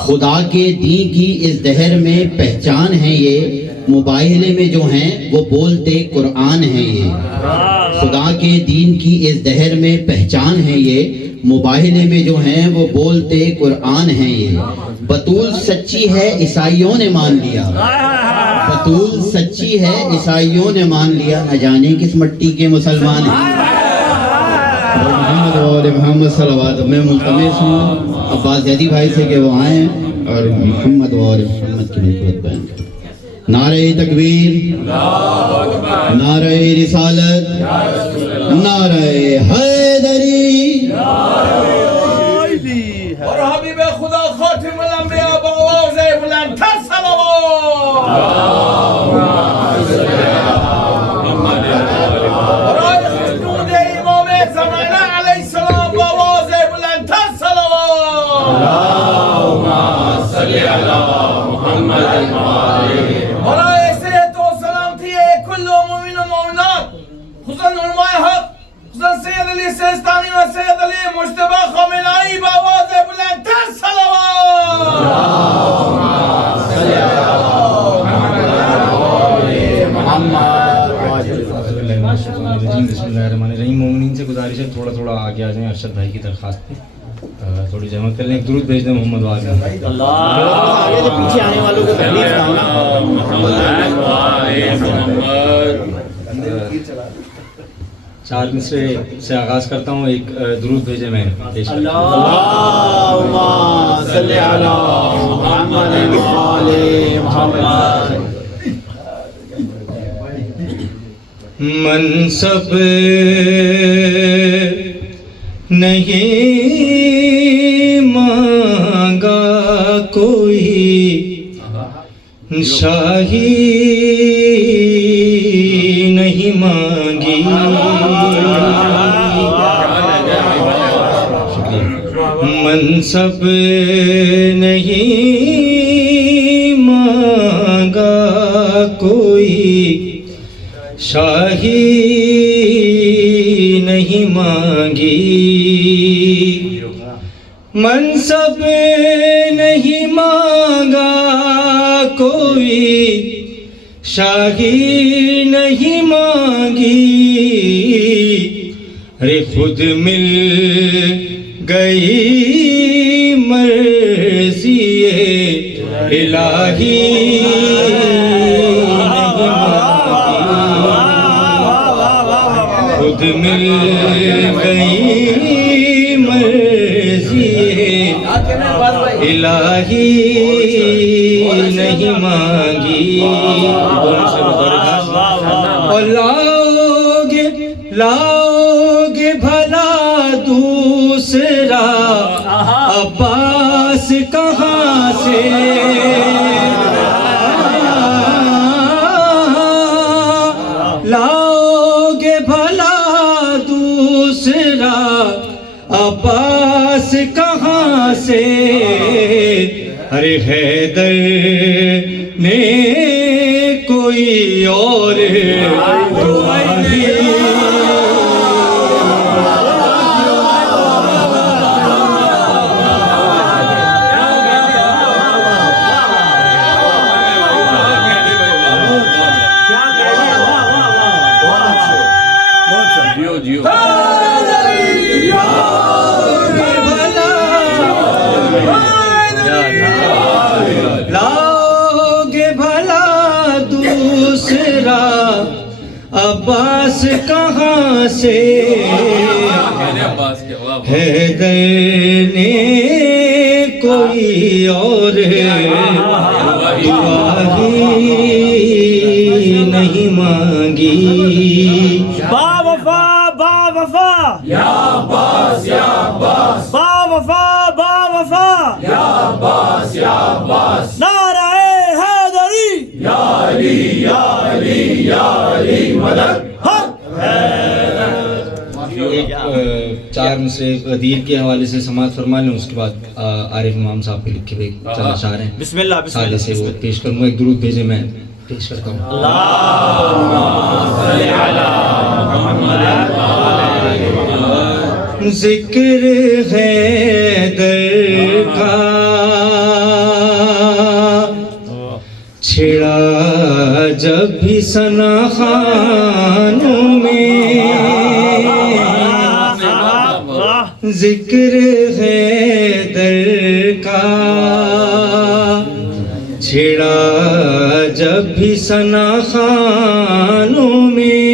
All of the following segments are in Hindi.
खुदा के दी की इस दहर में पहचान है ये, मोबाइल में जो हैं वो बोलते कुरान है ये। खुदा के दीन की इस दहर में पहचान है ये, मोबाइल में जो हैं वो बोलते कुरान है ये। बतूल सच्ची है ईसाइयों ने मान लिया, बतूल सच्ची है ईसाइयों ने मान लिया, न जाने किस मिट्टी के मुसलमान हैं। मोहम्मद सल्लल्लाहु, मैं मुल्तमिस हूँ अब्बास जैदी भाई से कि वो आए और मोहम्मद और मोहम्मद की नस्बत बयान करें। नारे तकबीर, नारे रिसालत, नारे हैदरी। और हबीब खुदा खातिमुल अंबिया बआवाज़े बुलंद सल्लल्लाहु बिस्मिल्लाहिर्रहमानिर्रहीम। मोमिनीन से गुजारिश है थोड़ा थोड़ा आगे आ जाएं। अरशद भाई की दरख्वास्त पे थोड़ी जमा कर लें। एक दुरूद भेज दें मोहम्मद वाले आगे जो पीछे आने वालों को तकलीफ ना हो ना। चार मिसरे से आगाज करता हूँ। एक दुरूद भेजे मैं पेश करता हूँ। अल्लाहुम्मा सल्ली अला मुहम्मद व आले मुहम्मद। मनसब नहीं मांगा कोई, शाही नहीं मांगी। मनसब नहीं मांगा कोई, शाही नहीं मांगी। मनसब नहीं मांगा कोई, शाही नहीं मांगी। अरे खुद मिल गई मर्ज़ी-ए इलाही खुद मिल गई मर्ज़ी-ए इलाही नहीं मांगी। और लाओगे लाओगे भला दूसरा अब्बास कहाँ से? लाओगे भला दूसरा अब्बास कहाँ से? अरे हैदर ने कोई और लाओगे भला दूसरा अब्बास कहाँ से? हैदर ने कोई और दुआही नहीं मांगी। बावफा बावफा या अब्बास या अब्बास, बावफा बावफा या अब्बास या अब्बास। नारे हैदरी या अली या अली या अली मदद हक हैदर। चार मिसरे गदीर के हवाले से समाअत फरमा लें। उसके बाद आरिफ इमाम साहब के लिखे हुए चंद अशार हैं, बिस्मिल्लाह साले से वो पेश करूँगा। एक दुरूद भेजे मैं पेश करता हूँ। जिक्र है दर का जब भी सना खानों में जिक्र है दर का, छिड़ा जब भी सना खानों में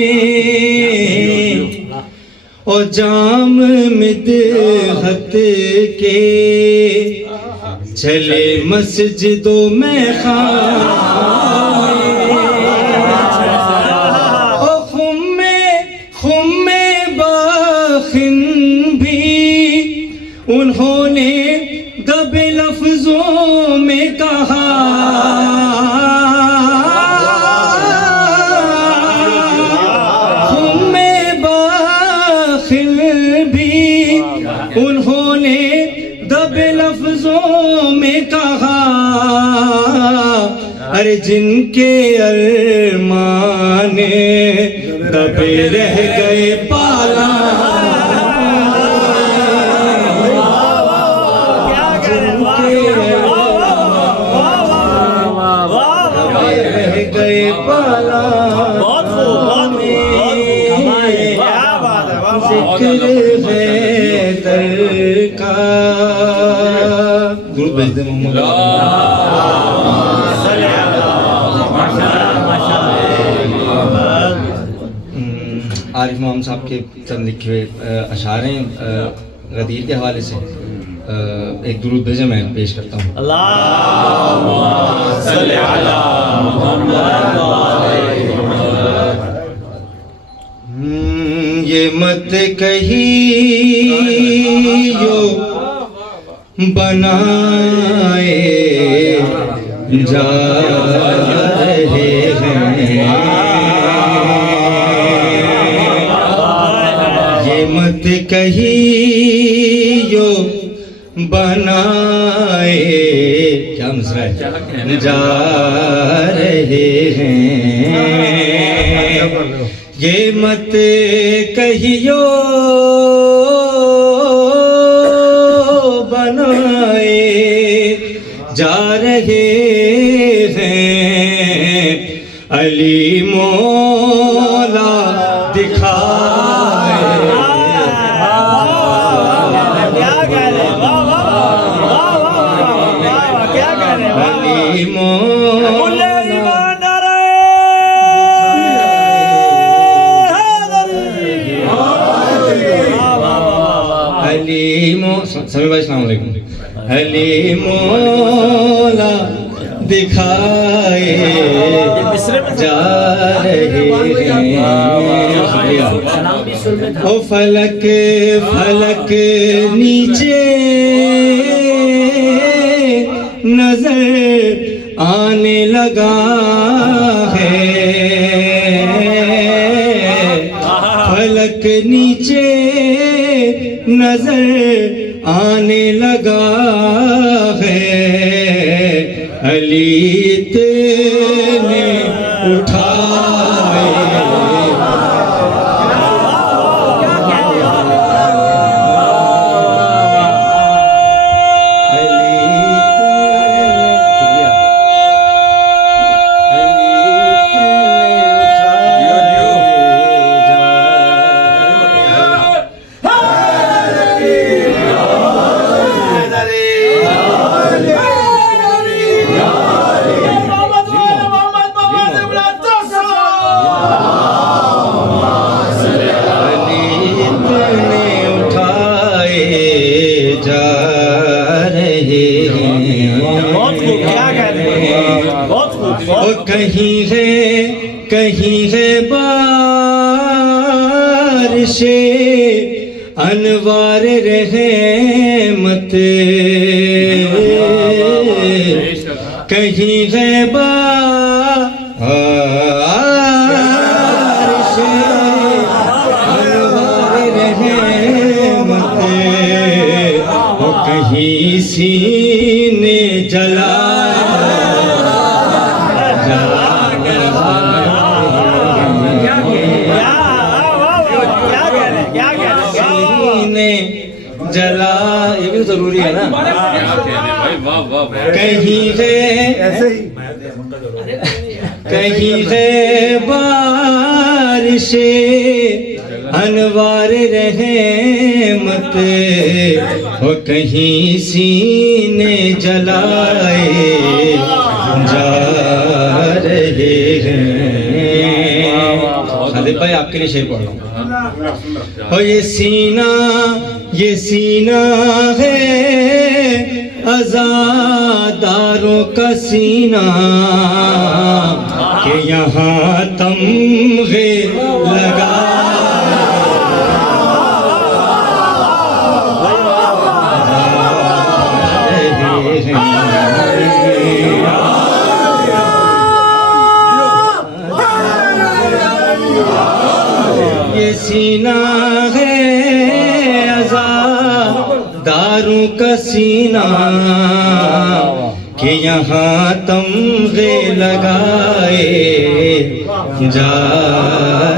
और जाम मिदहत के चले मस्जिदों में खुम्मे बाखिन भी उन्होंने दबे लफ्जों में कहा, उन्होंने दबे लफ्जों में कहा, अरे जिनके अरमाने दबे रह गए पाला, रह गए पाला, जिक्र है दर का। दुरूद भेज दे मोहम्मद। आरिफ इमाम साहब के चंद लिखे हुए अशार हैं गदीर के हवाले से, एक दुरूद भेजे मैं पेश करता हूँ। ये मत कहियो बनाए जा रहे हैं, ये मत कहियो बनाए, क्या मसला है, जा रहे हैं, ये मत कहियो बनाए जा रहे हैं, अली मौला दिखाए, अली मौला समी भाई अस्सलाम वालेकुम। अली मौला दिखाए जा रहे हैं, ओ फलक फलक नीचे नजर आने लगा है, फलक नीचे नजर आने लगा है, अली इतने उठाए, कहीं है बारिशे अनवार रहमत, कहीं है बारिशे अनवार रहमत, कहीं सीने जला जला, ये भी जरूरी है ना, कहीं है कहीं है बारिशे अनवार रहमत हो, कहीं सीने जलाए जा रहे हैं। खालिद भाई आपके लिए शेर पढ़ रहा हूँ। हो ये सीना है अज़ादारों का सीना कि यहाँ तमगे लगा ये सीना है अज़ादारों का सीना कि यहाँ तमगे लगाए जा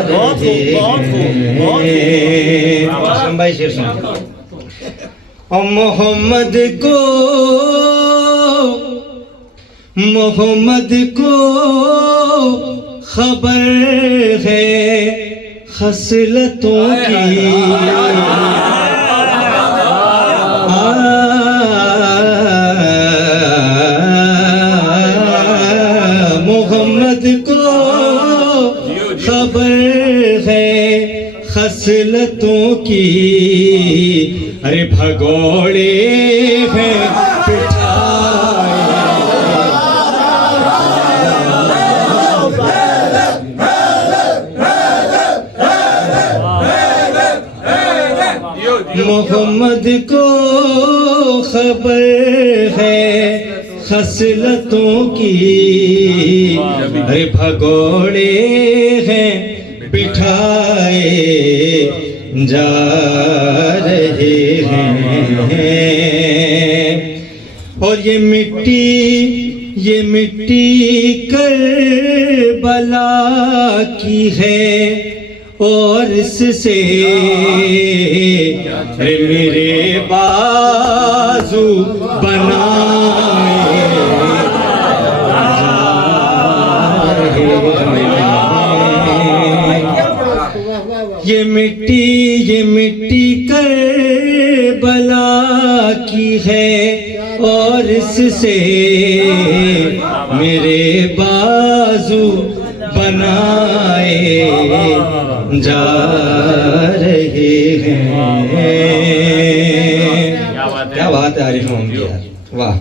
रहे हैं। भाई शेर सुनिए। और मोहम्मद को खबर है खसलतों की, मोहम्मद को खबर है खसलतों की, अरे भगोड़े हैं मोहम्मद को खबर है खसलतों की, अरे भगोड़े हैं बिठाए जा रहे हैं। और ये मिट्टी करबला की है और इससे मेरे बाजू बनाए ये मिट्टी करबला की है और इससे मेरे बाजू बनाए जा रहे हैं। क्या बात है आरिफ मोहम्मद यार, वाह।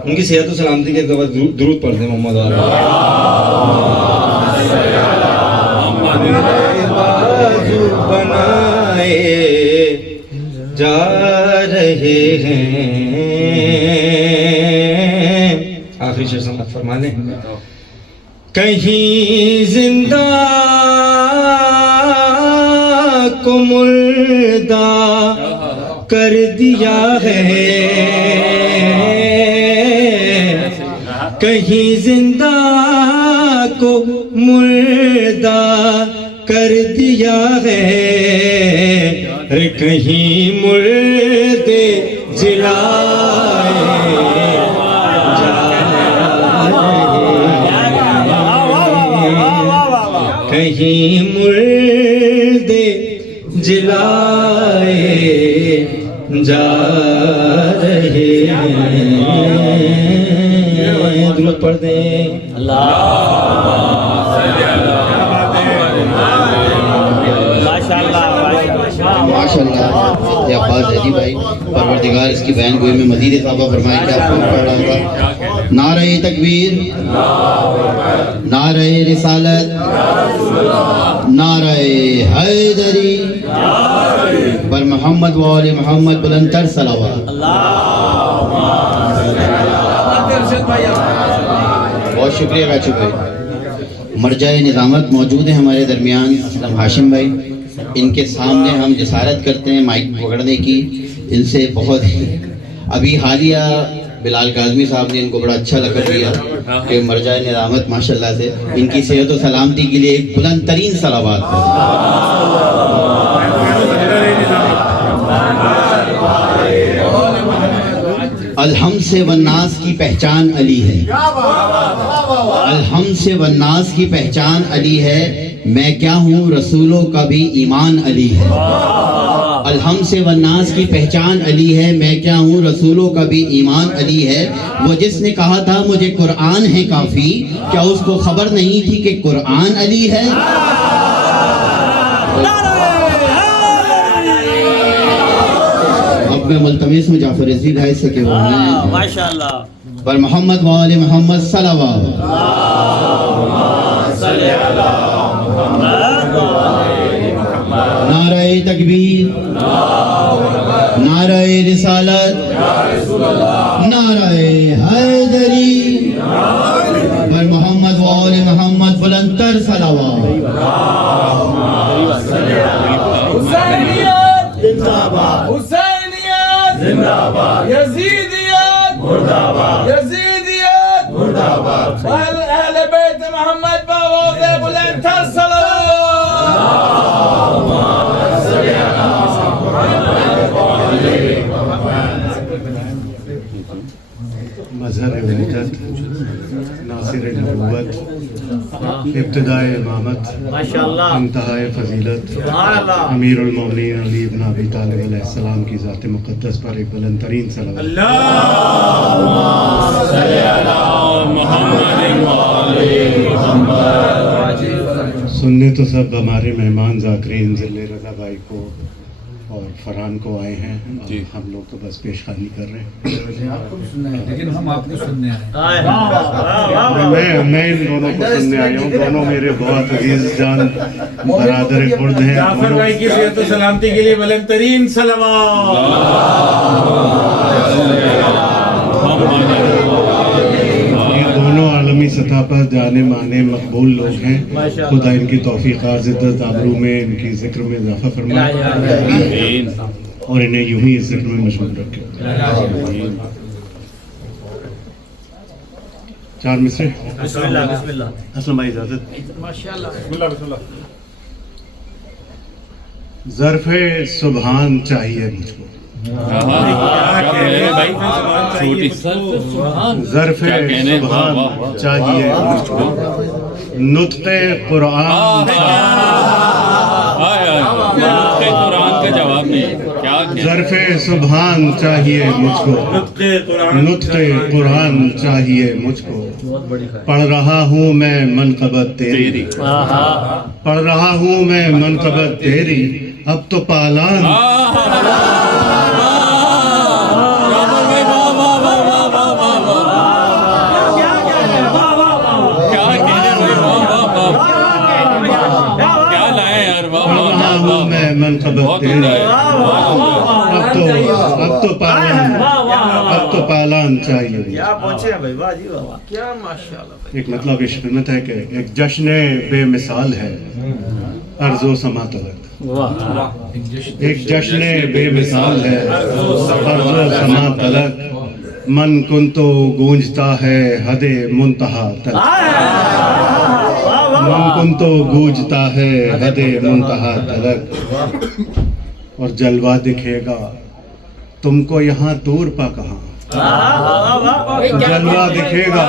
उनकी सेहत और सलामती के बाद दुरूद पढ़ते हैं मोहम्मद वाला। बाजू बनाए जा रहे हैं। आखिरी शेर समाप्त फरमा लें। कहीं जिंदा को मुर्दा कर दिया है, कहीं जिंदा को मुर्दा कर दिया है, अरे कहीं मुर्दे जिलाए कहीं मुर्दे जिलाए जा रहे हैं। दुरूद पढ़ दें। माशाअल्लाह या अब्बास जैदी भाई, परवरदिगार इसकी बयान गोई में मजीद इजाफा फरमाए। क्या पढ़ रहा होगा? नारे तकबीर, नारे रिसालत, नारे हैदरी पर मोहम्मद व आले मोहम्मद बुलंदतर सलावत। बहुत शुक्रिया काचू भाई। मरजाए निज़ामत मौजूद है हमारे दरमियान, असलम हाशिम भाई। इनके सामने हम जसारत करते हैं माइक पकड़ने की। इनसे बहुत अभी हालिया बिलाल काज़मी साहब ने इनको बड़ा अच्छा लकब दिया कि मरजाए निज़ामत माशाल्लाह से। इनकी सेहत और सलामती के लिए एक बुलंद तरीन सलावत। अलहम से वन्नास की पहचान अली है, अलहम से वन्नास की पहचान अली है, मैं क्या हूँ रसूलों का भी ईमान अली है। अलहम से वन्नास की पहचान अली है, मैं क्या हूँ रसूलों का भी ईमान अली है। वो जिसने कहा था मुझे कुरान है काफ़ी, क्या उसको खबर नहीं थी कि कुरान अली है। अब मैं मुल्तमिस हूँ जाफर रिजवी भाई से कि वो हैं माशाअल्लाह पर मोहम्मद वाले मोहम्मद सल्लल्लाहु नारे तकबीर, नारे रिसालत, नारे हैदरी पर मोहम्मद वाले मोहम्मद बुलंदतर सल्लल्लाहु। जिंदाबाद हुसैनियत जिंदाबाद, यजीदियत मुर्दाबाद, यजीदियत मुर्दाबाद, अहले बैत मोहम्मद बावज़े बुलंदतर मज़हर वहदत, नासिर नबूवत, इब्तिदाए इमामत, माशाअल्लाह, इंतहाए फजीलत, सुभानअल्लाह, अमीरुल मोमिनीन अली इब्न अबी तालिब अलैहिस्सलाम की ज़ात मुक़द्दस पर एक बुलंद तरीन सलावत। सुनने तो सब हमारे मेहमान ज़ाकिरीन ज़िले रज़ा भाई को और फरहान को आए हैं, हम लोग तो बस पेशखानी कर रहे हैं। लेकिन हम आपको सुनने आए मैं इन दोनों को सुनने आया हूँ। दोनों मेरे बहुत अजीज जान बरादर खुर्द हैं। जाफर भाई की सेहत और सलामती के लिए बुलंद तरीन ये दोनों आलमी सतह पर जाने माने मकबूल लोग हैं। खुदा इनकी तौफीक़ात इज़्ज़त आबरू में इनकी ज़िक्र में इज़ाफ़ा फरमाए और इन्हें यूं ही इस ज़िक्र में मशगूल रखे। चार मिसरे बिस्मिल्लाह बिस्मिल्लाह। असलम भाई इजाज़त। माशाल्लाह। ज़र्फ़े सुबहान चाहिए मुझको, ज़र्फ़े सुबहान चाहिए मुझको, नुत्क़े कुरान का जवाब नहीं क्या ज़र्फ़े सुबहान चाहिए मुझको, नुत्क़े कुरान चाहिए मुझको। पढ़ रहा हूँ मैं मनक़बत तेरी, पढ़ रहा हूँ मैं मनक़बत तेरी, अब तो पालान मनक़बत तेरी, अब तो पालान चाहिए। क्या पहुंचे हैं भाई, वाह जी वाह, क्या माशाअल्लाह। एक मतलब इस खिदमत है कि एक जश्न बेमिसाल है अर्ज़ो समा तलक, एक जश्न बेमिसाल है अर्ज़ो समा तलक, मन कुन तो गूंजता है हदे मुंतहा तलक, मन कुन तो गूंजता है हदे मुंतहा तलक। और जलवा दिखेगा तुमको यहाँ दूर पा कहाँ, जलवा दिखेगा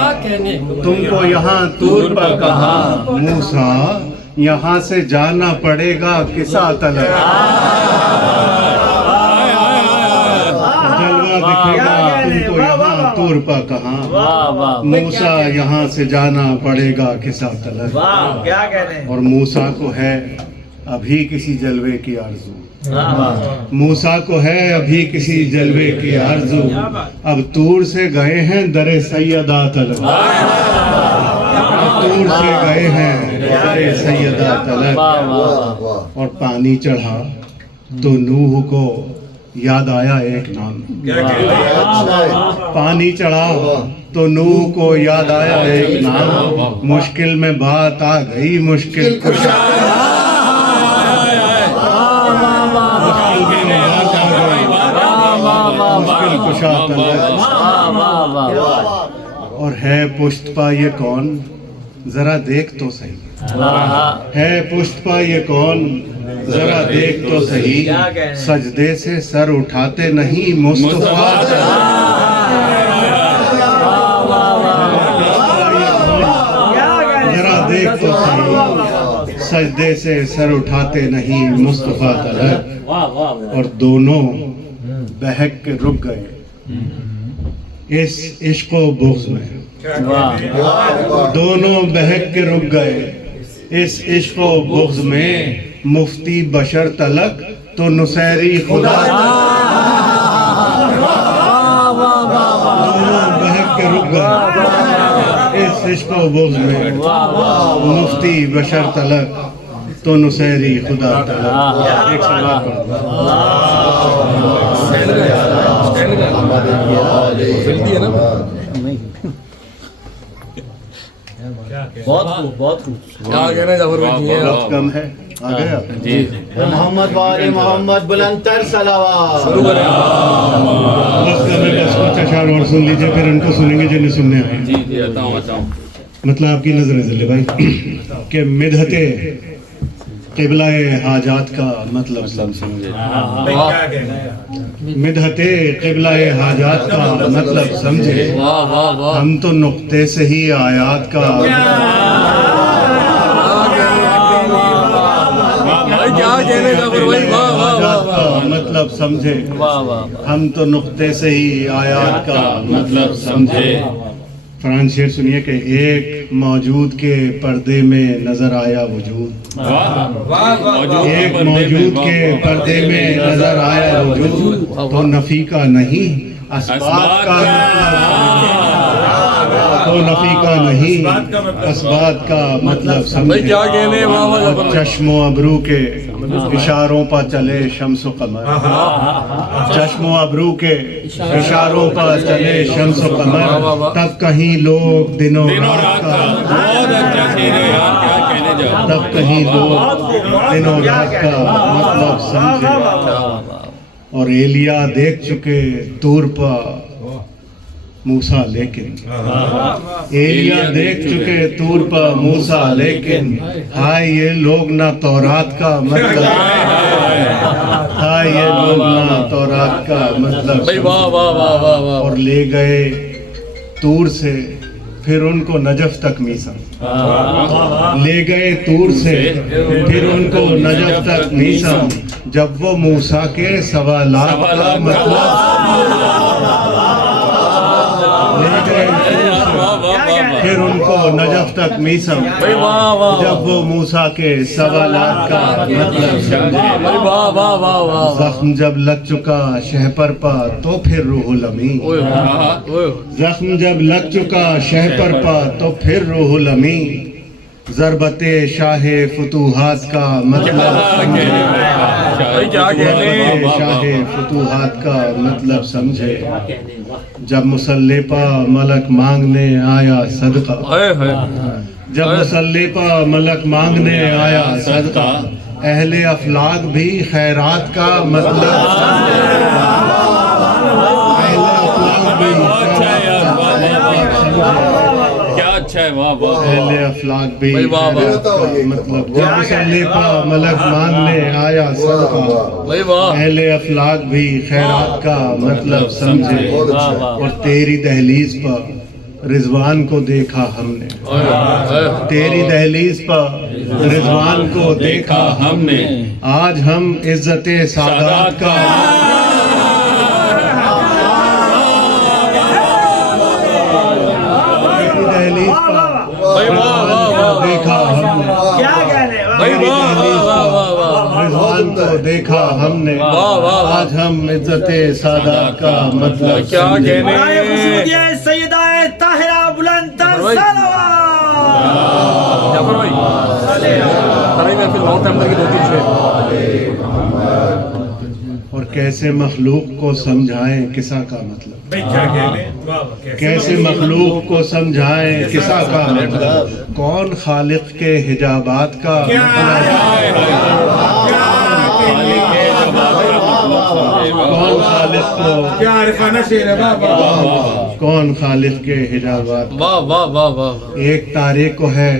तुमको यहाँ दूर पर कहाँ, मूसा यहाँ से जाना पड़ेगा किसा तलक। जलवा दिखेगा तुमको यहाँ दूर पर कहाँ, मूसा यहाँ से जाना पड़ेगा किसा तलक। क्या कह रहे हैं। और मूसा को है अभी किसी जलवे की आरज़ू, मूसा को है अभी किसी जलवे की आरज़ू, अब तूर से गए हैं दरे सैयदा तलक, तूर से गए हैं दरे सैयदा तलक। और पानी चढ़ा तो नूह को याद आया एक नाम, पानी चढ़ा तो नूह को याद आया एक नाम, मुश्किल में बात आ गई मुश्किल कुशा, मुश्किल कुशा तलक। और है पुश्त पा ये कौन जरा देख तो सही, है पुश्त पा ये कौन जरा देख तो सही, सजदे से सर उठाते नहीं मुस्तफा, सजदे से सर उठाते नहीं मुस्तफ़ा तलक, और दोनों बहक के रुक गए इस इश्क व बुग़्ज़ में। दोनों बहक के रुक गए इस इश्क व बुग़्ज़ में, मुफ्ती बशर तलक तो नुसैरी खुदा। दोनों बहक के रुक गए इस इश्क व बुग़्ज़ में, मुफ्ती बशर तलक तो नुसैरी खुदा तलक। एक सलात बहुत वक्त कम है, आ गए आप? जी मोहम्मद वाले मोहम्मद बुलंदतर सलावत। वक्त कम है, बस कुछ अशार और सुन लीजिए, फिर उनको सुनेंगे जिन्हें सुनने आए। जी जी बताऊँ मतलब आपकी नजर जिले भाई कि मिदहते क़िबला-ए हाजात का मतलब समझे। मिदहते क़िबला-ए हाजात का मतलब समझे। हम तो नुक्ते से ही आयात का मतलब समझे। हम तो नुक्ते से ही आयात का मतलब समझे। फरहान शेर सुनिए कि एक मौजूद के पर्दे में नजर आया वजूद। एक मौजूद के पर्दे में नजर आया वजूद, तो नफी का नहीं असबात का, तो नफी का नहीं असबात का मतलब समझे। चश्मो अबरू के इशारों पर चले शम्स कमर, चश्मो अबरू के इशारों पर चले शम्स कमर, तब कहीं लोग दिनों रात का, बहुत अच्छा शेर है यार, क्या कहने जाओ। तब कहीं लोग दिनों रात का मतलब समझे। और एलिया देख चुके तूर पर मूसा लेकिन, एलिया देख चुके तूर पर मूसा लेकिन, हाय ये लोग ना तौरात का मतलब, हाय ये लोग ना तौरात का मतलब। और ले गए तूर से फिर उनको नजफ तक मीसा, ले गए तूर से फिर उनको नजफ तक मीसा, जब वो मूसा के सवालात का मतलब, ले गए फिर उनको नजफ तक मीसा, जब वो मूसा के सवालात का मतलब समझे। जख्म जब लग चुका शहपर पर तो फिर रूहुल अमी, जख्म जब लग चुका शहपर पर तो फिर रूहुल अमी, ज़रबते शाहे फुतूहात का मतलब समझे। शाहे फुतूहात का मतलब समझे। जब मुसल्ले पर मलक मांगने आया सदका, जब मुसल्ले पर मलक मांगने आया सदका, अहले अफलाक भी खैरात का मतलब समझे। अहले अफलाक भी क्या अच्छा है, वाह वाह। अहले अफलाक भी खैरात का मतलब, जब मुसल्ले पर मलक मांगने आया सदका, अहले अफलाक भी खैरात का मतलब समझे। और तेरी दहलीज पर रिजवान को देखा हमने, तेरी दहलीज पर रिजवान को देखा हमने, आज हम इज्जते सादात का, तेरी दहलीज पर देखा हमने, क्या कहने रिजवान को देखा हमने, आज हम इज्जते सादात का मतलब क्या समझे। कहने सैयदा ताहिरा बुलंदतर सलावत। और कैसे मखलूक को समझाएं किसा का मतलब, कैसे मखलूक को समझाएं किसा का मतलब, कौन खालिक के हिजाबात का कौन खालिक को, क्या आरिफाना शेर है, वाह वाह वाह। कौन खालिक के हिजाबात, एक तारे को है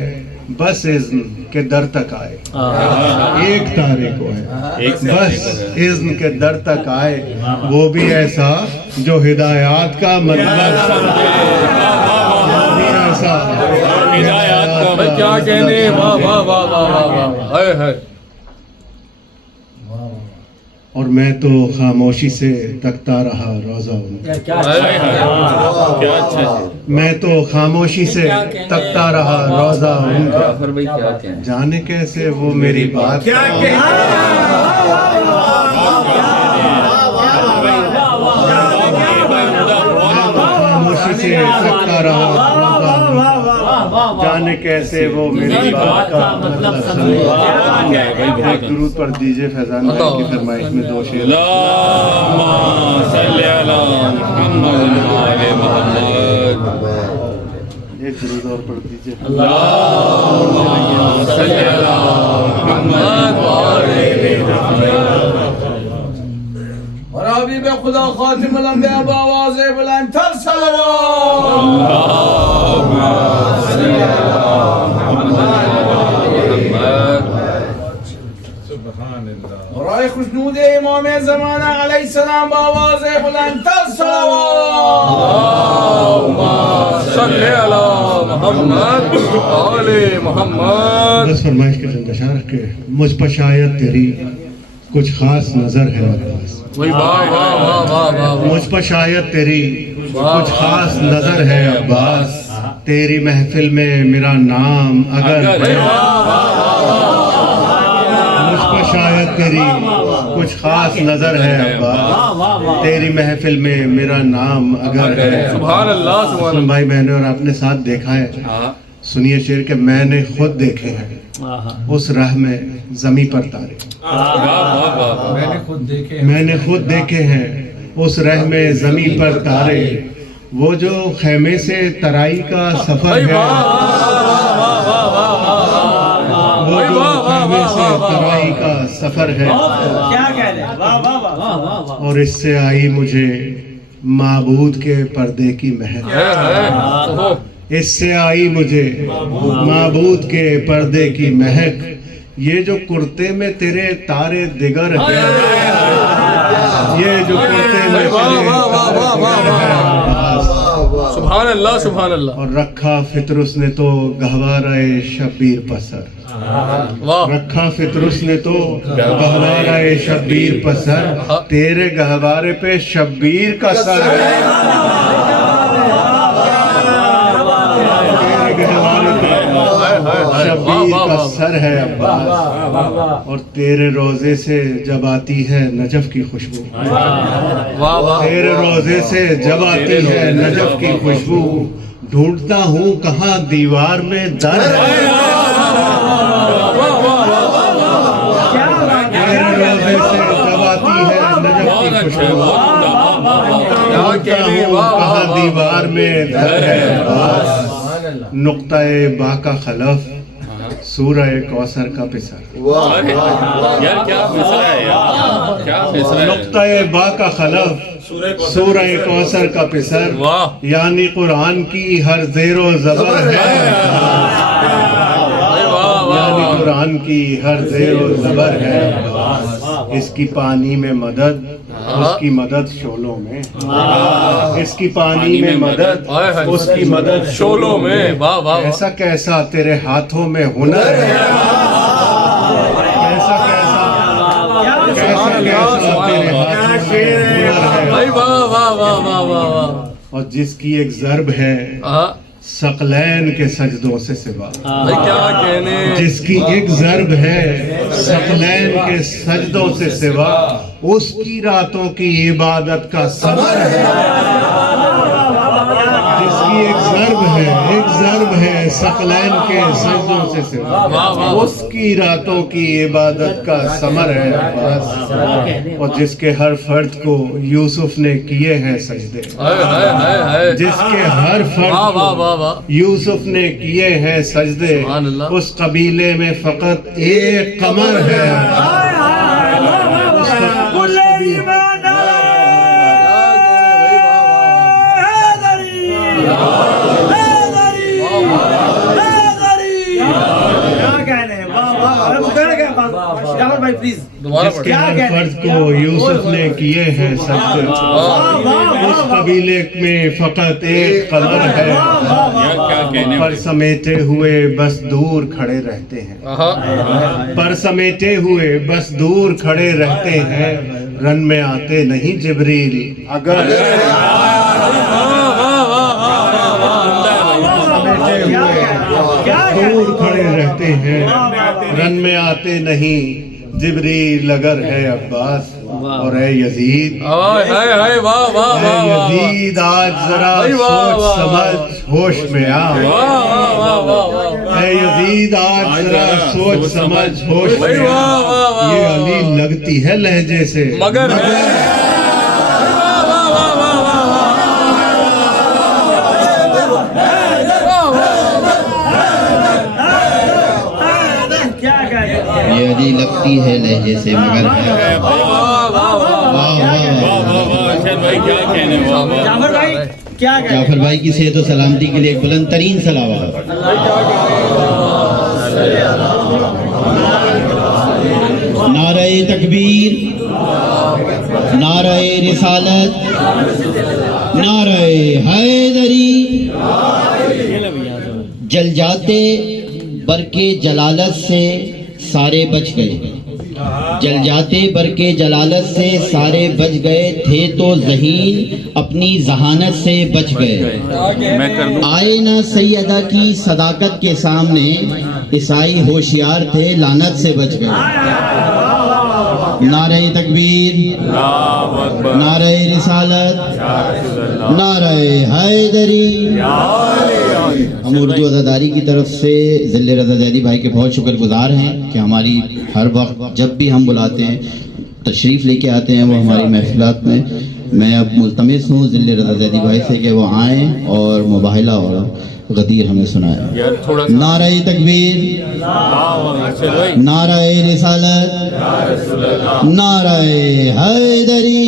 बस इज़्न के दर तक आए, एक तारे को है बस इज़्न के दर तक आए, वो भी ऐसा जो हिदायत का मतलब समझे, वो भी ऐसा हिदायत का भाई क्या कहने, वाह वाह वाह वाह वाह वाह, हाय हाय। और मैं तो खामोशी से तकता रहा रोजा उनका। हाय हाय, क्या अच्छा है। मैं तो खामोशी से तकता रहा रोजा उनका। जाफर भाई क्या कहें। जाने कैसे वो मेरी बात क्या खामोशी से तकता रहा रोजा उनका। जाने कैसे वो मेरी बात का मतलब समझे। एक दुरूद पढ़ दीजिए फैजान भाई की फरमाइश में 2 शेर। अल्लाहुम्मा सल्ली अला मुहम्मद व आले मुहम्मद। एक दुरूद और पढ़ दीजिए। अल्लाहुम्मा सल्ली अला मुहम्मद व आले मुहम्मद। और अभी बे खुदा खातिमुल अंबिया आवाज़ बुलंद तर सल्लल्लाहु अलैहि वसल्लम। और आए खुशनूद इमाम ज़माना अलैहिस्सलाम आवाज़ बुलंद तर सल्लल्लाहु अला मुहम्मद व आले मुहम्मद। बस फरमाइश के इंतजार रख के मुझ पर शायद तेरी कुछ खास नजर है अब्बास। वही वाह वाह वाह वाह वाह। मुझ पर शायद तेरी कुछ खास नजर है अब्बास। तेरी महफिल में मेरा नाम अगर है। मुझ पर शायद तेरी कुछ खास नजर है अब्बास। तेरी महफिल में मेरा नाम अगर है। सुभान अल्लाह सुभान सुन भाई मैंने और आपने साथ देखा है। सुनिए शेर के मैंने खुद देखे हैं उस राह में जमी पर तारे। मैंने खुद देखे हैं। मैंने खुद देखे हैं उस राह में जमी पर तारे। वो जो खेमे से तराई का सफर है। वो जो खेमे से तराई का सफर है। क्या कह रहे हैं, वाह वाह वाह। और इससे आई मुझे माबूद के पर्दे की महक। इससे आई मुझे माबूद के पर्दे की महक। ये जो कुर्ते में तेरे तारे दिगर है। ये जो कुर्ते में तेरे तारे दिगर है। सुभान अल्लाह सुभान अल्लाह। और रखा फितरुस ने तो गहवाराए शब्बीर पसर। वाह रखा फितरुस ने तो गहवाराए शब्बीर पसर। तेरे गहवारे पे शब्बीर का सर है। शब्बीर का सर है अब्बास। और तेरे रोजे से जब आती है नजफ की खुशबू। वाह वाह। तेरे रोजे से जब आती है नजफ की खुशबू। ढूंढता हूँ कहाँ दीवार में दर है। तेरे रोजे से जब आती है नजफ की खुशबू। ढूंढता हूँ कहाँ दीवार में दर है अब्बास। नुक्ता-ए बा का खलफ सूरह कौसर का पिसर। यार क्या मिसरा है यार, क्या मिसरा है। नुक्ता-ए बा का खलफ सूरह कौसर का पिसर। वाह। यानी कुरान की हर ज़ेरो ज़बर है। यानी कुरान की हर ज़ेरो ज़बर है। इसकी पानी में मदद उसकी मदद शोलों में। इसकी पानी में मदद उसकी मदद शोलों में। वाह वाह। ऐसा कैसा तेरे हाथों में हुनर है। कैसा कैसा कैसा कैसा तेरे हाथों में हुनर है। भाई वाह वाह वाह वाह वाह। और जिसकी एक ज़र्ब है सकलैन के सजदों से सिवा। भाई क्या कहने। जिसकी एक ज़र्ब है सकलैन के सजदों से सिवा। उसकी रातों की इबादत का समर है। जिसकी एक ज़र्ब है सकलैन के सजदों से सिवा। उसकी रातों की इबादत का समर है अब्बास। और जिसके हर फर्द को यूसुफ ने किए हैं सजदे। जिसके हर फर्द को यूसुफ ने किए हैं सजदे। उस कबीले में फकत एक कमर है। भाई प्लीज दुआ जिसके हर फर्ज को यूसुफ ने किए हैं सजदे, उस कबीले में फकत एक कमर है, यार क्या कहने पर समेटे हुए बस दूर खड़े रहते हैं, पर समेटे हुए बस दूर खड़े रहते हैं, रन में आते नहीं जिब्रील अगर दूर खड़े रहते हैं, रन में आते नहीं जिब्रील अगर है अब्बास और है यजीद, है यजीद आज जरा सोच समझ होश में आ, है यजीद आज जरा सोच समझ होश में आ, ये अली लगती है लहजे से मगर ये अली लगती है लहजे से मगर है। वाह वाह अरशद भाई क्या कहने जाफर भाई क्या कहने जाफर भाई की सेहत और सलामती के लिए एक बुलंद तरीन सलावत। नारे तकबीर, नारे रिसालत, नारे हैदरी। जल जाते बरके जलालत से सारे बच गए, जल जाते बरके जलालत से सारे बच गए, थे तो ज़हीन अपनी जहानत से बच गए। मैं कर दूं आए ना सैयदा की सदाकत के सामने, ईसाई होशियार थे लानत से बच गए। नारे तकबीर, नारे रिसालत, नारे हैदरी। हम उर्दू अदादारी की तरफ से ज़िले रज़ा ज़ैदी भाई के बहुत शुक्रगुजार हैं कि हमारी हर वक्त जब भी हम बुलाते हैं तशरीफ़ लेके आते हैं वो हमारी महफिलात में। मैं अब मुल्तमिस हूँ ज़िले रज़ा ज़ैदी भाई से कि वो आएँ और मुबाहिला और गदीर हमें सुनाएं। यार थोड़ा नारे तकबीर, अरशद भाई नारे रिसालत, नारे हैदरी।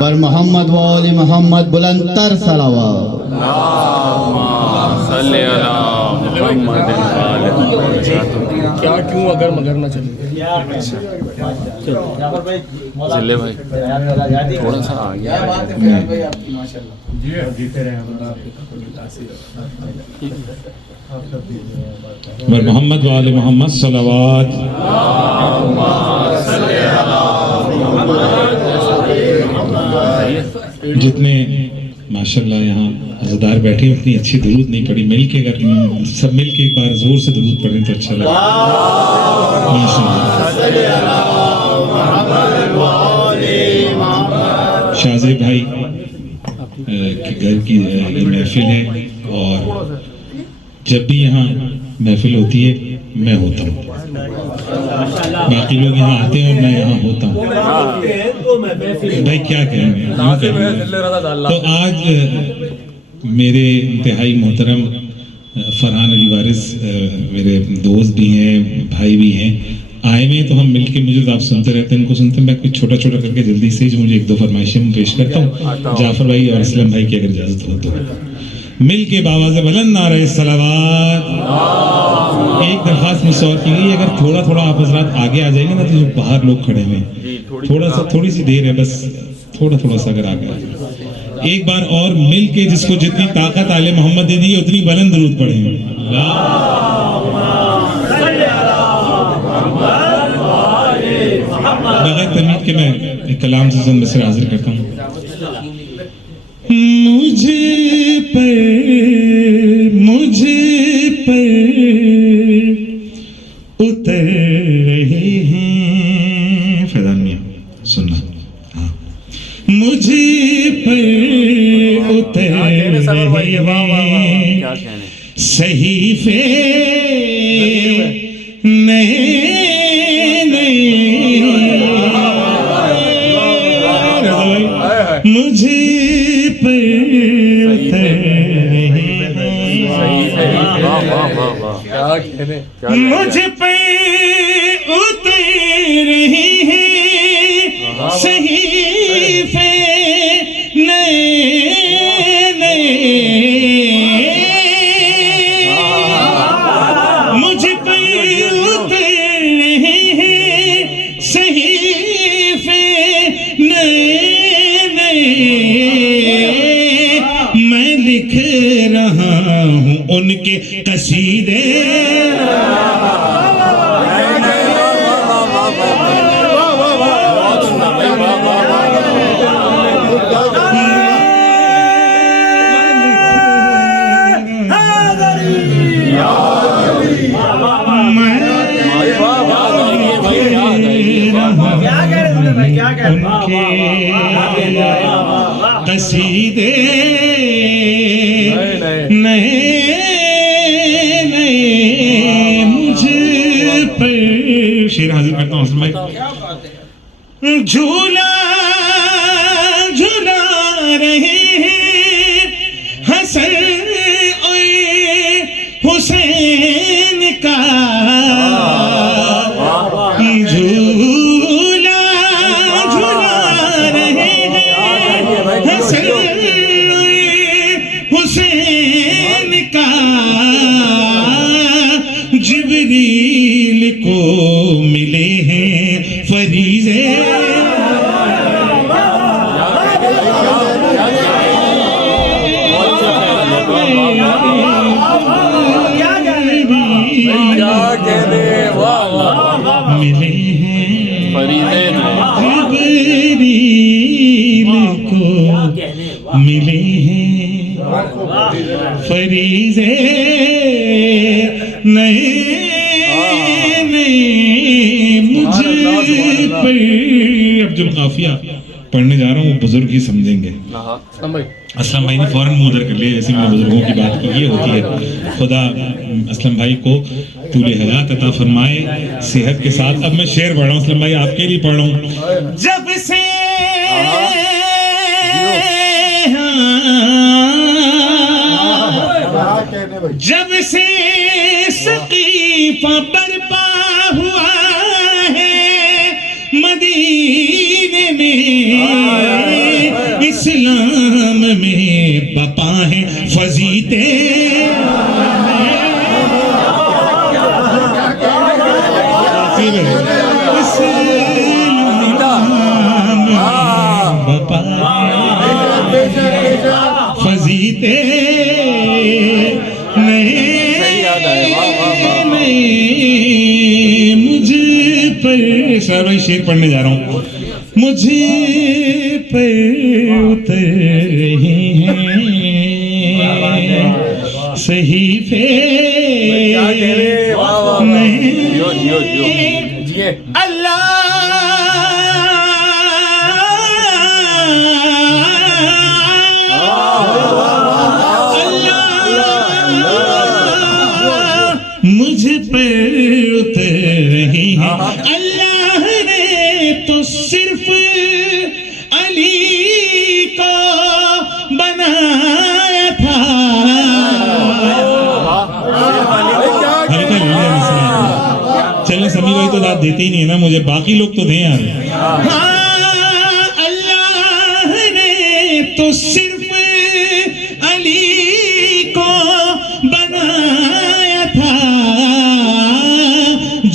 बर मोहम्मद वाले मोहम्मद बुलंदतर सलावत। सल्ले अला मुहम्मद क्या क्यों अगर मगर ना चले। जिले भाई थोड़ा सा आ गया बर मोहम्मद वाले मोहम्मद सलावत। जितने माशाल्लाह यहाँ अज़ादार बैठे उतनी अच्छी दुरूद नहीं पड़ी, मिल के अगर सब मिल के एक बार जोर से दुरूद पढ़ें तो अच्छा लगेगा माशाल्लाह। शाहज़ेब भाई के घर की ये महफिल है और जब भी यहाँ महफिल होती है मैं होता हूँ, बाकी लोग यहाँ आते हैं और मैं यहाँ होता हूँ। भाई क्या कहें, तो आज मेरे इंतहाई मोहतरम फरहान अली वारिस मेरे दोस्त भी हैं भाई भी हैं, आए हुए तो हम मिलके, मुझे तो आप सुनते रहते हैं, इनको सुनते हैं। मैं कुछ छोटा छोटा करके जल्दी से जो मुझे एक दो फरमाइशें पेश करता हूँ जाफर भाई और असलम भाई की अगर इजाज़त हो तो। मिल के बावाज़ बुलंद नारे सलावत। एक दरख्वास्त मुझसे और की गई, अगर थोड़ा थोड़ा आप हजरात आगे आ जाएंगे ना तो जो बाहर लोग खड़े हुए थोड़ा सा, थोड़ी सी देर है बस, थोड़ा थोड़ा सा अगर आगे आ जाए एक बार और मिल के, जिसको जितनी ताकत आले मोहम्मद ने दी है उतनी बुलंद दुरूद पढ़ेंगे। बगैर तमीद के मैं एक कलाम से चंद मिसरे हाजिर करता हूँ। मुझे पर उतर रहे हैं, फैजान मियां सुनना, हाँ। मुझे पर उतर रहे हैं सहीफे नए नए, मुझे पर उतर रहे हैं, मुझे पे उतर रहे हैं सहीफे नए नए, मुझे पे उतर रहे हैं लिख रहा हूँ उनके कसीदे। कसीदे नए नए मुझ पर। शेर हाजिर करता हूँ मैं। झूला झूला रहे हैं हसन और हुसैन का, झूला झूला रहे हैं हसन हुसैन का। जिब्रील को मिले हैं फरीज़े। मिले हैं जिब्रील को मिले हैं फरीज़े नए नए मुझ पर। अब्दुल काफिया पढ़ने जा रहा हूँ, वो बुजुर्ग ही समझेंगे। असलम भाई ने फौरन मुंह उधर कर लिया, जैसे मैंने बुजुर्गों की बात की, ये होती है। खुदा असलम भाई को तूले हयात अता फरमाए सेहत के साथ। अब मैं शेर पढ़ रहा हूँ असलम भाई, आपके लिए पढ़ रहा हूँ। जब से सकीफा बर्पा हुआ है मदीने में, इस्लाम में बपा है फजीते। फजीते मुझ पर। सारा शेर पढ़ने जा रहा हूँ। मुझे पर उतर रहे हैं सहीफे अल्लाह मुझ पर उतर रही है। अल्लाह ने तो सिर्फ अली को बनाया था। चलें समी भाई तो दाद देते ही नहीं है ना मुझे, बाकी लोग तो दें यार। हाँ अल्लाह ने तो सिर्फ अली को बनाया था,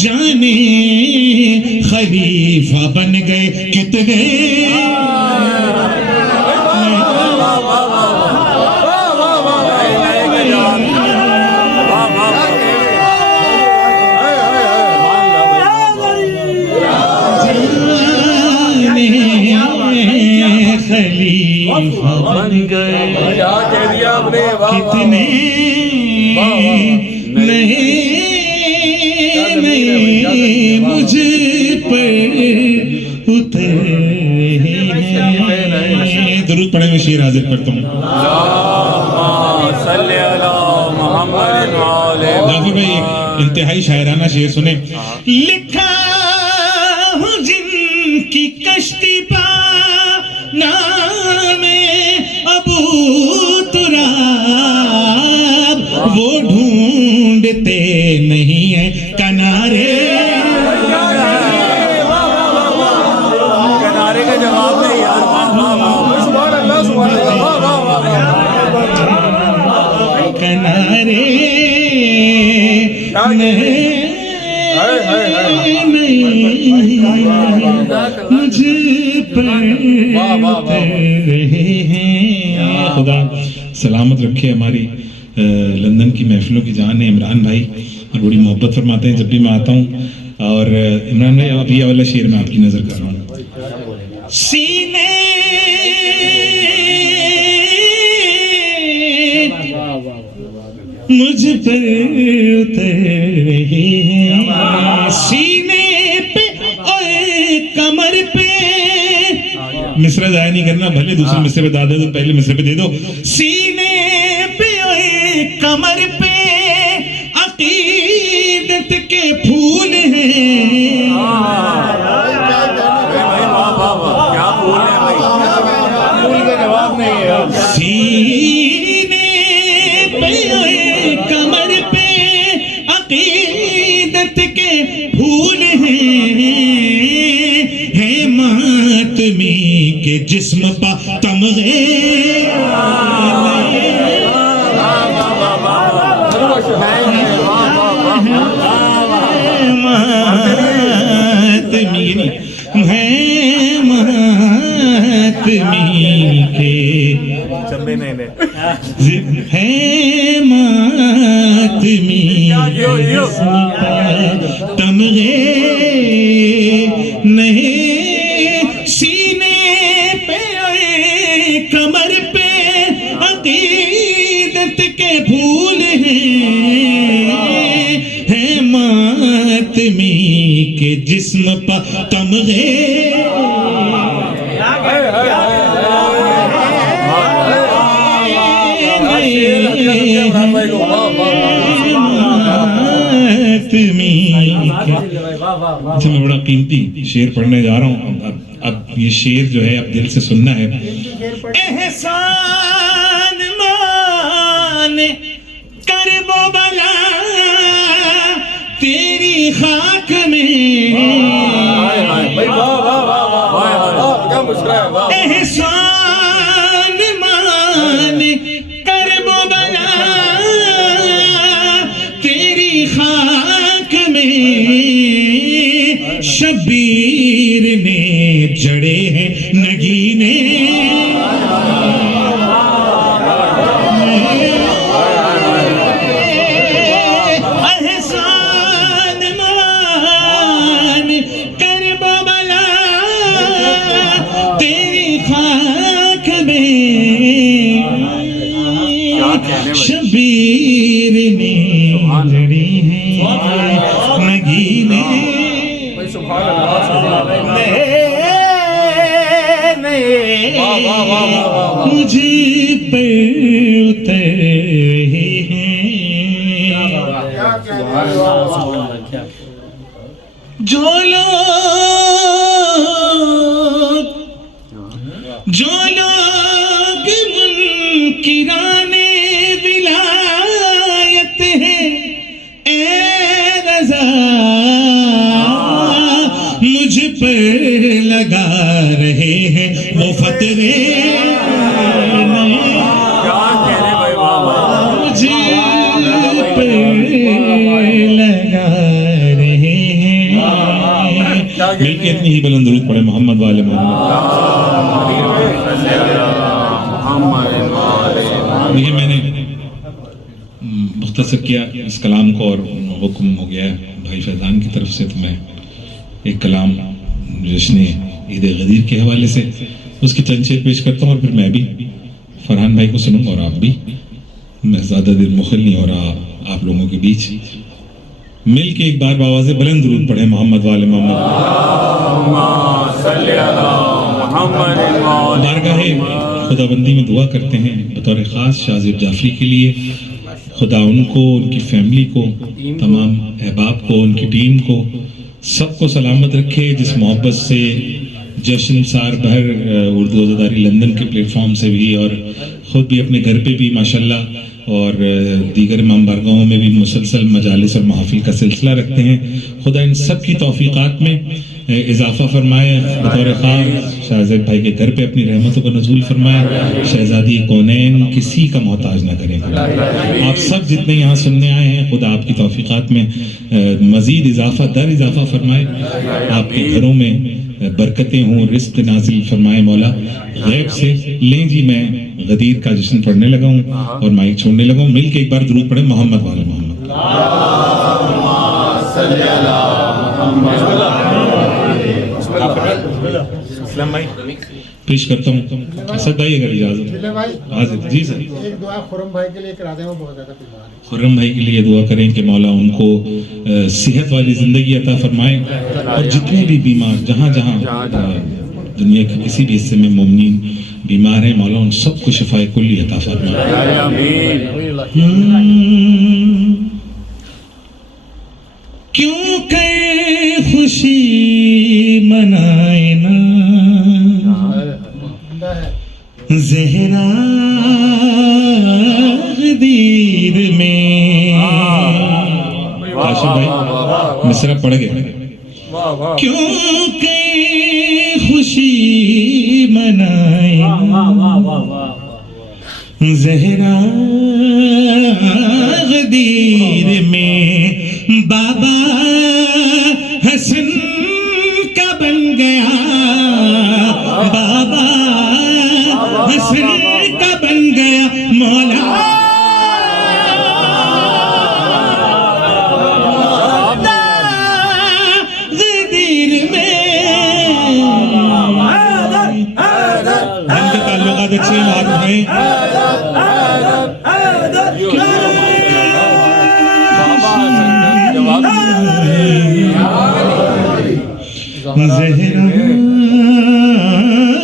जाने खलीफा बन गए कितने। खलीफा बन गए कितने नहीं मुझ पर उतर हैं। दुरूद पढ़े में शेर हाजिर करता हूँ। जाफर भाई एक इंतहाई शायराना शेर सुने। लिखा हूँ जिनकी कश्ती पा नामे अबू तुराब, वो ढूंढते नहीं है किनारे। किनारे का जवाब नहीं यार। किनारे मुझ पर रहे हैं। खुदा सलामत रखे। हमारी लंदन की महफिलों की जान है इमरान भाई, और बड़ी मोहब्बत फरमाते हैं जब भी मैं आता हूँ। और इमरान भाई, अब ये वाला शेर मैं आपकी नज़र कर रहा हूँ। सीने मुझ पर उतर रहे हैं, सीने पे और कमर पे। मिसरा जाया नहीं करना, भले दूसरे मिसरे पे दादा तो पहले मिसरे पे दे दो। सीने पे और कमर पे अकीदत के फूल हैं। क्या फूल है भाई? फूल का जवाब नहीं है। सीने पे और कमर पे अकीदत के फूल हैं मातमी के जिस्म पा तमगे। है मातमी तमगे नहीं, सीने पे कमर पे अकीदत के फूल हैं मातमी के जिस्म पर तमगे। अच्छा, मैं बड़ा कीमती शेर पढ़ने जा रहा हूँ। अब ये शेर जो है अब दिल से सुनना है। एहसान मान कर वो बला तेरी खाक में, एहसान मान कर वो बला तेरी खाक में। शबीर ने जड़े हैं नगीने, एहसान मान कर बला तेरी खाक में। शबीर ने जड़े हैं नगीने। मुझे पे उतर रहे हैं जो लोग मुनकिराने विलायत हैं। ए रज़ा मुझ पर लगा रहे हैं वो फतवे, मुझे पर लगा रहे हैं। मिलके इतनी ही बुलंद दुरूद पढ़े मोहम्मद वाले मोहम्मद। देखिए, मैंने मुख्तसर किया इस कलाम को और हुक्म हो गया भाई फैज़ान की तरफ से, तो मैं एक कलाम जश्न ईद गदीर के हवाले से उसकी चंद शेर पेश करता हूँ, और फिर मैं भी फरहान भाई को सुनूंगा और आप भी। मैं ज़्यादा देर मुखल नहीं हो रहा आप लोगों के बीच। मिल के एक बार बावाज़े बुलंद दुरूद पढ़े मोहम्मद वाले मोहम्मद। बारगाहे खुदाबंदी में दुआ करते हैं बतौर ख़ास शाहज़ेब जाफरी के लिए। खुदा उनको, उनकी फैमिली को, तमाम अहबाब को, उनकी टीम को, सबको सलामत रखे। जिस मोहब्बत से जश्न सार भर उर्दू अज़ादारी लंदन के प्लेटफॉर्म से भी और ख़ुद भी अपने घर पे भी माशाल्लाह और दीगर इमाम बारगाहों में भी मुसलसल मजालिस और महफिल का सिलसिला रखते हैं। खुदा इन सब की तौफीक़ात में इजाफ़ा फरमाए। बतौर ख़ास शाहज़ेब भाई के घर पे अपनी रहमतों का नज़ूल फरमाए। शहज़ादी कौनैन किसी का मोहताज ना करें। आप सब जितने यहाँ सुनने आए हैं, खुदा आपकी तौफीक़ात में मज़ीद इजाफ़ा दर इजाफ़ा फरमाए। आपके घरों में बरकतें हों, रिस्क नाजिल फरमाए मौला गैब से। लें जी, मैं गदीर का जश्न पढ़ने लगा हूँ और माइक छोड़ने लगा हूँ। मिल के एक बार दुरूद पढ़े मोहम्मद वाले मोहम्मद। पेश करता हूँ असद भाई अगर इजाजत। हाजिर जी सर। एक दुआ खुर्रम भाई के लिए करा दें, वो बहुत ज्यादा बीमार है। खुर्रम भाई के लिए दुआ करें कि मौला उनको सेहत वाली ज़िंदगी अता फरमाए और जितने भी बीमार जहाँ जहाँ दुनिया के किसी भी हिस्से में मुमनीन बीमार हैं मौला उन सबको शिफाए कुल्ली अता फरमाए। क्यों कहे खुशी मनाए ना ज़हरा गदीर में। आशिफ भाई मिसरा पढ़ गए। क्यों के खुशी मनाए ज़हरा गदीर में। बाबा हसन का बन गया, बाबा हसन का बन गया मौला। गदीर में हम के ताल्लुकात अच्छे हाथ उठाएं। ज़हरा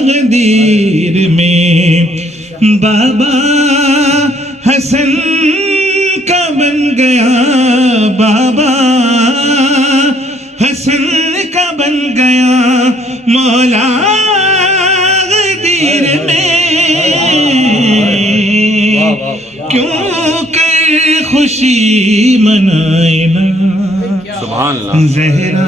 गदीर में बाबा हसन का बन गया, बाबा हसन का बन गया मौला गदीर में। क्यों कर खुशी मनाए ना ज़हरा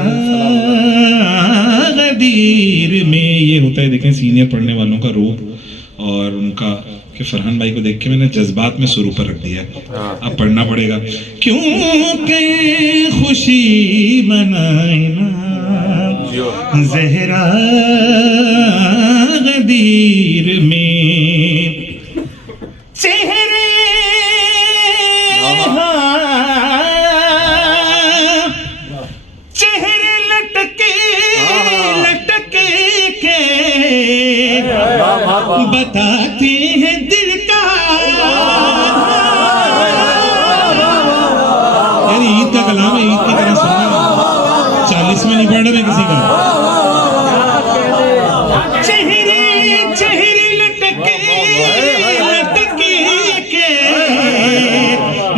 गदीर में। ये होता है देखें सीनियर पढ़ने वालों का रूप और उनका कि फरहान भाई को देख के मैंने जज्बात में सुर ऊपर रख दिया। अब पढ़ना पड़ेगा। क्यों के खुशी मनाए ना ज़हरा गदीर में। चेहरे चेहरे लटके लटके के बताते हैं दिल का। यार ईद का कलाम है, ईद की तरह सुनना। 40 में नहीं पढ़ रहे किसी का। चेहरे चेहरे लटके लटके के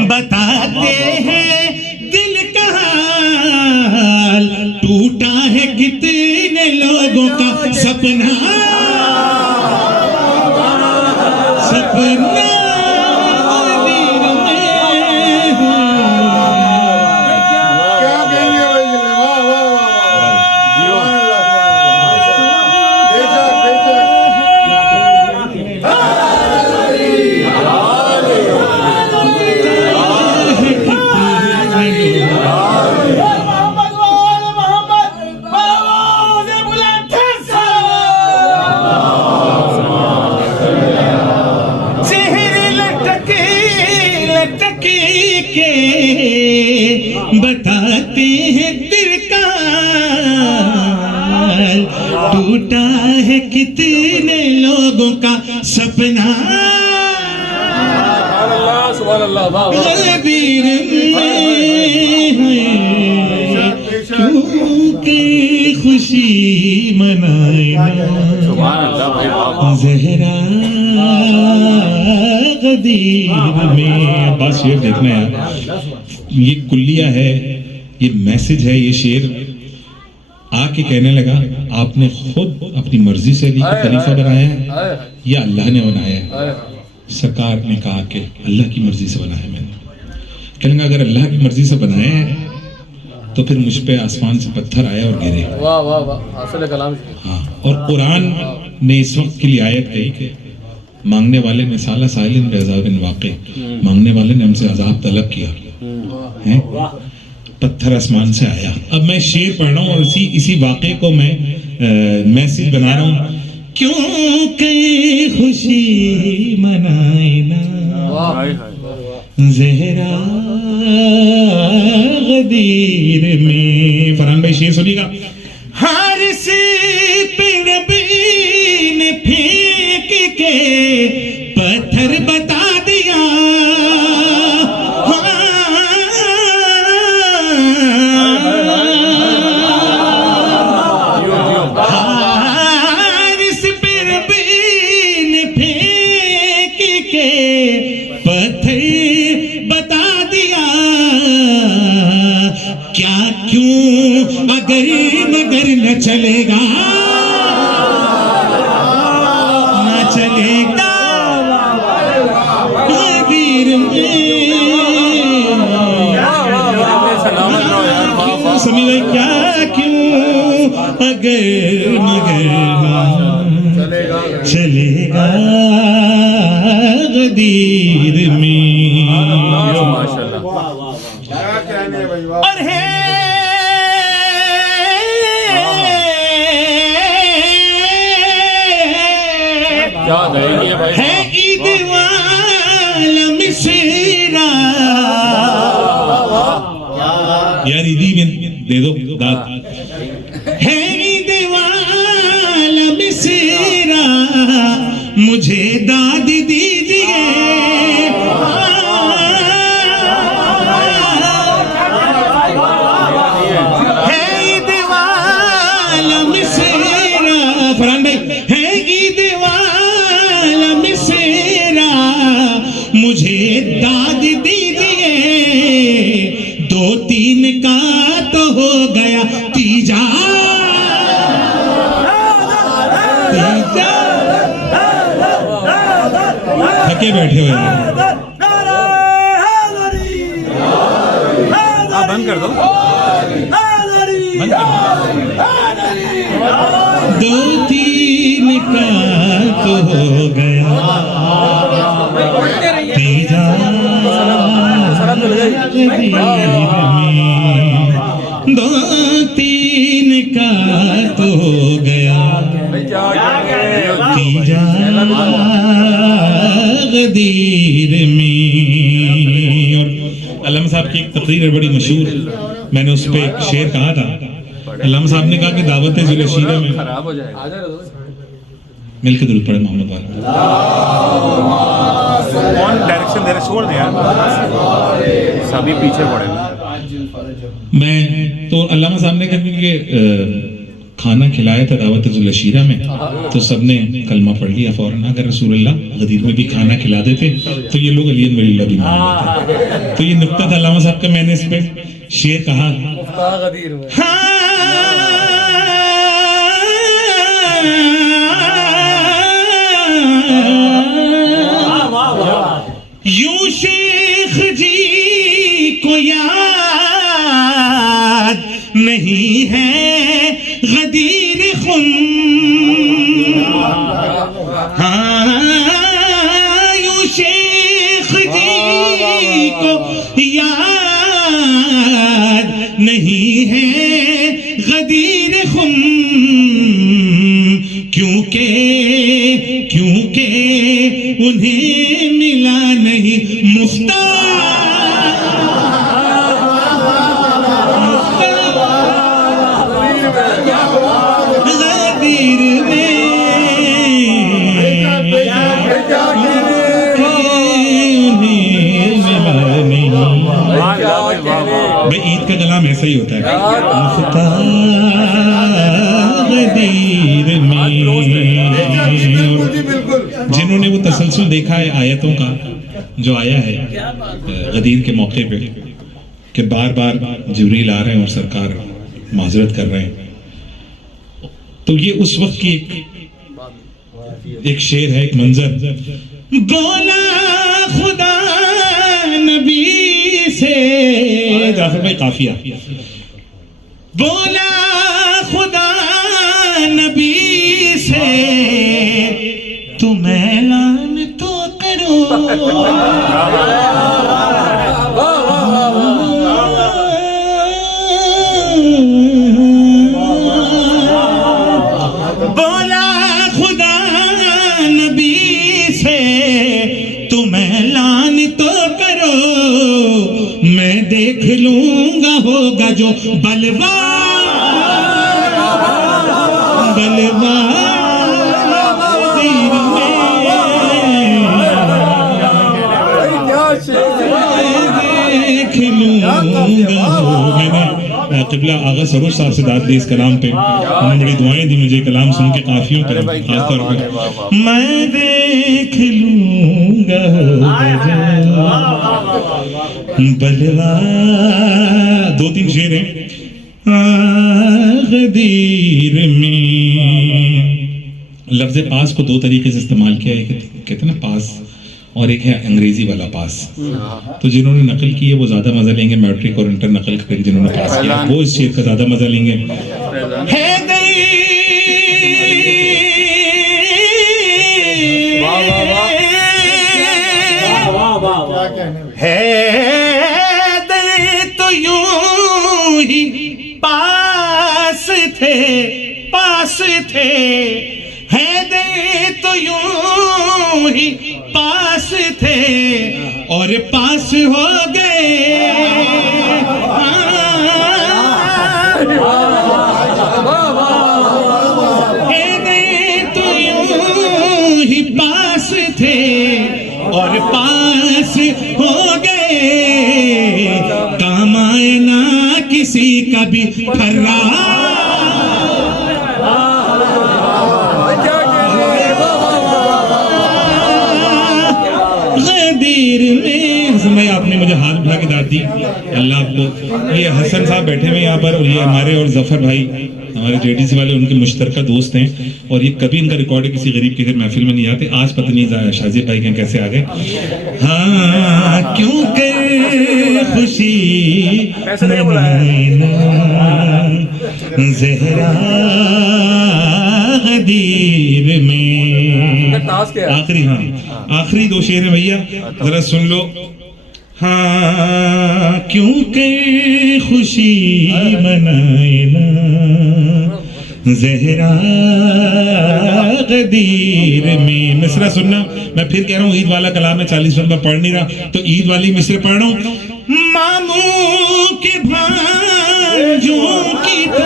बताते हैं दिल का हाल। टूटा है कितने लोगों का सपना, सपना गदीर में। क्या कहेंगे भाई? वाह वाह वाह, बेशक बेशक। बताते हैं दिल का टूटा है कितने लोगों का सपना गदीर में। क्योंकि खुशी मनाए ज़हरा गदीर में। अब्बास शेर देखना यार, ये कुल्लिया है, ये मैसेज है, ये शेर आके कहने लगा आपने खुद अपनी मर्जी से अली को खलीफा बनाया है या अल्लाह ने बनाया है? सरकार ने कहा कि अल्लाह की मर्जी से बनाया है मैंने। कहने अगर अल्लाह की मर्जी से बनाया है तो फिर मुझ पे आसमान से पत्थर आया और गिरे। वाह वाह वाह, असल कलाम। हाँ, और कुरान ने इस वक्त के लिए आयत कही कि मांगने वाले ने साला साइलिन बेअज़ाबिन वाक़े, मांगने वाले ने हमसे अजाब तलब किया है। पत्थर आसमान से आया। अब मैं शेर पढ़ रहा हूँ और इसी वाक़े को मैं मैसेज बना रहा हूँ। क्यों कहीं खुशी मनाए ना ज़हरा गदीर में। फरहान भाई शेर सुनिएगा। हर से ने फेंक के पत्थर बता दिया, हारिस ने फेंक के पत्थर बता दिया। क्या क्यों अगर मगर न चलेगा, न चलेगा गदीर में। क्यों समी भाई, क्या क्यों अगर मगर चलेगा गदीर में। और है ईद वाला मिसरा, यार ईदी में दे दो दाद। है ईद वाला मिसरा, मुझे दाद दीजिए। है ईद वाला मिसरा, फरहान भाई, है ईद वाला मिसरा, मुझे दाद दीजिए। दो तीन का तो हो गया तीजा, थके बैठे हुए आप बंद कर दो, बंद कर दो। दो तीन का तो हो गया तीजा में। दो तीन का तो हो गया तीजा गदीर में। और अल्लामा साहब की एक तकरीर है बड़ी मशहूर, मैंने उस पर एक शेर कहा था। अल्लामा साहब ने कहा कि दावत ज़ुल-ए-शीरा में मिलकर दुरूद पढ़े मोहम्मद वाला। कौन डायरेक्शन दे रहे, छोड़ दे यार, सभी पीछे पड़े। मैं तो अल्लामा साहब ने कहा कि खाना खिलाया था दावत ज़ुल-ए-शीरा में, तो सबने कलमा पढ़ लिया फौरन। अगर रसूलुल्लाह गदीर में भी खाना खिला देते तो ये लोग अलियन वलील्लाह भी मान लेते। तो ये नुक्ता था अल्लामा साहब का, मैंने इस पे शेर कहा। यूं शेख जी को याद नहीं है गदीर खुन, हाँ यूं शेख जी को याद नहीं है गदीर खुन। क्योंकि उन्हें मिला नहीं मुफ्ता गदीर में। भाई ईद का कलाम ऐसा ही होता है, मुफ्ता गदीर में। जिन्होंने वो तसलसल देखा है आयतों का जो आया है गदीर के मौके पे कि बार बार जिब्रील आ रहे हैं और सरकार माजरत कर रहे हैं, तो ये उस वक्त की एक शेर है, एक मंजर। बोला खुदा नबी से, जाफर भाई काफिया। बोला खुदा नबी से तुम ऐलान तो करो, देख लूंगा होगा जो बलवा बलवा गदीर में देख लूंगा होगा। मैंने क़िबला आगा सरोज साहब से दाद ली इस कलाम पे, उन्होंने बड़ी दुआएं दी मुझे कलाम सुन के, काफियों पे खासतौर पर। मैं देख लूंगा बलवा, 2-3 शेर हैं। गदीर में लफ्ज़ पास को 2 तरीके से इस्तेमाल किया है, कहते हैं ना पास, और एक है अंग्रेजी वाला पास। तो जिन्होंने नकल की है वो ज्यादा मजा लेंगे, मैट्रिक और इंटर नकल करके जिन्होंने पास किया वो इस शेर का ज्यादा मजा लेंगे। है तो यूं ही पास थे है दे तो यूं ही पास थे और पास हो गए। है दे तो यूं ही पास थे और पास हो गए। काम आए ना किसी का भी फर्रा, में आपने मुझे हाथ उठा के दाद दी, अल्लाह आपको। ये हसन साहब बैठे हुए यहाँ पर, और ये हमारे और जफर भाई हमारे जेडीसी वाले उनके मुश्तरका दोस्त हैं, और ये कभी इनका रिकॉर्ड है किसी गरीब की फिर महफिल में नहीं आते। आज पता नहीं शाजिद भाई के कैसे आ गए। हाँ क्योंकि खुशी ज़हरा गदीर में। आखिरी, हाँ आखिरी 2 शेर है भैया, जरा सुन लो। हाँ क्योंकि खुशी मनाए ना ज़हरा गदीर में। मिसरा सुनना, मैं फिर कह रहा हूँ ईद वाला कलाम में 40 मिनट में पढ़ नहीं रहा, तो ईद वाली मिसरे पढ़ रहा हूँ। मामू के भांजों की तो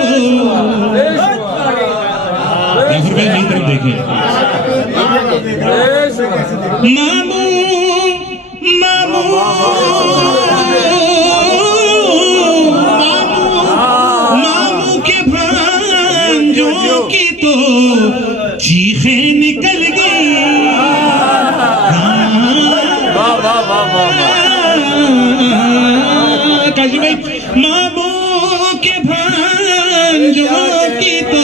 मेरी तरफ देखें। मामू मामू मामू के भांजों की तो चीखें निकल गई। काजी भाई, मामू के भांजों की तो,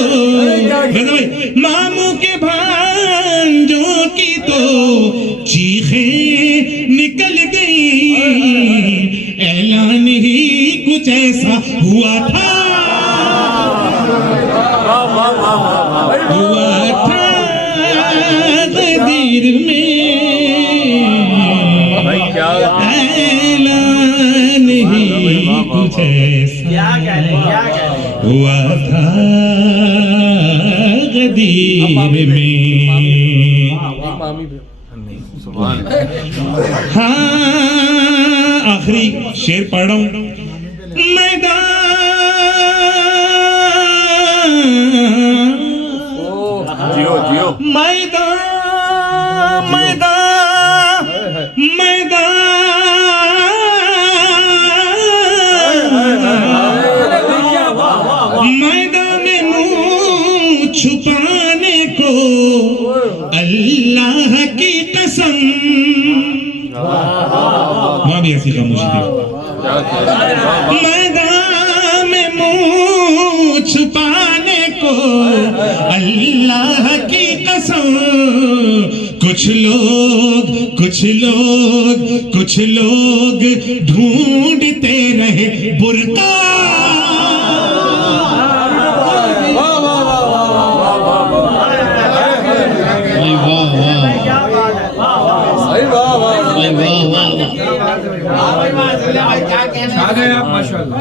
मामू के भांजों की तो चीखें निकल गई। ऐलान ही कुछ ऐसा हुआ था, गदीर में। ऐलान ही कुछ ऐसा हुआ था गदीर में। हाँ आखिरी शेर पढ़ रहा हूं। मैदान मैदान मैदान में मुंह छुपाने को अल्लाह की कसम। वहां भी ऐसी खामोशी थी। मैदान में मुंह छुपाने को अल्लाह की कसम। कुछ लोग ढूंढते रहे बुर्का। माशाल्लाह।